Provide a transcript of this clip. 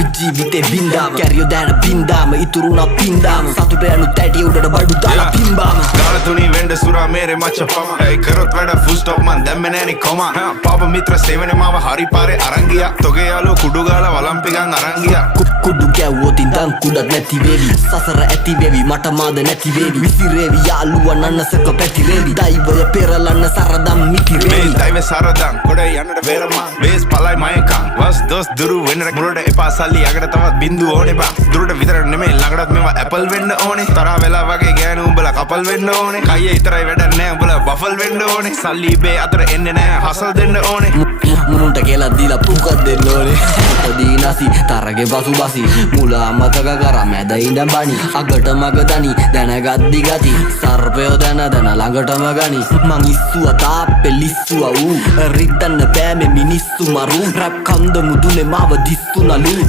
අපි ජීවිතේ බින්දාම කැරියෝ දැන බින්දාම ඉතුරුනා පින්දාම සතුට යනු තැටි උඩට බඩු දාලා පිම්බාම ගාලතුනි වෙන්න සුරා මේරේ මච්ච පම ඒ කරොත් වැඩ ෆුල් ස්ටොප් මන් දැම්මේ නෑනි කොම පාප මිත්‍ර සේවනේ මාව හරි පාරේ අරන් ගියා තොගේ යාළුවෝ කුඩු ගාලා වලම්පිකන් අරන් ගියා කුඩු කැවුවොත් ඉඳන් කුඩක් නැති වේවි සසර ඇති වේවි මට මාද නැති වේවි විසිරේවි යාළුවා නන්නසක පැතිරේවි දෛවය පෙරලන්න සරදම් මිතිරේවි මේ දෛව සරදම් කොට යන්නට වේරමා වේස් පලයි මයකම් වස් දොස් දුරු වෙන්න මුලට එපා සල්ලි යකට තවත් බින්දු ඕනේ බා දුරට විතර නෙමෙයි ළඟටත් මේවා ඇපල් වෙන්න ඕනේ තරහ වෙලා වගේ ගෑනු උඹලා කපල් වෙන්න ඕනේ කයියේ ඉතරයි වැඩක් නෑ උඹලා බෆල් වෙන්න ඕනේ සල්ලි බේ අතර එන්නේ නෑ හසල් දෙන්න ඕනේ මුනුන්ට කියලා දීලා පුකක් දෙන්න ඕනේ පොඩි නැසි තරගේ පසු බසි මුලා මතක කරා මැද ඉඳන් බණි අගට මග දනි දැනගද්දි ගති සර්පයෝ දැන ළඟටම ගනි මං ඉස්සුවා තාප්පේ ලිස්සුවා ඌ රිද්දන්න බෑ මේ මිනිස්සු මරු රැප් කන්ද මුදුනේ මාව දිස්සුනලු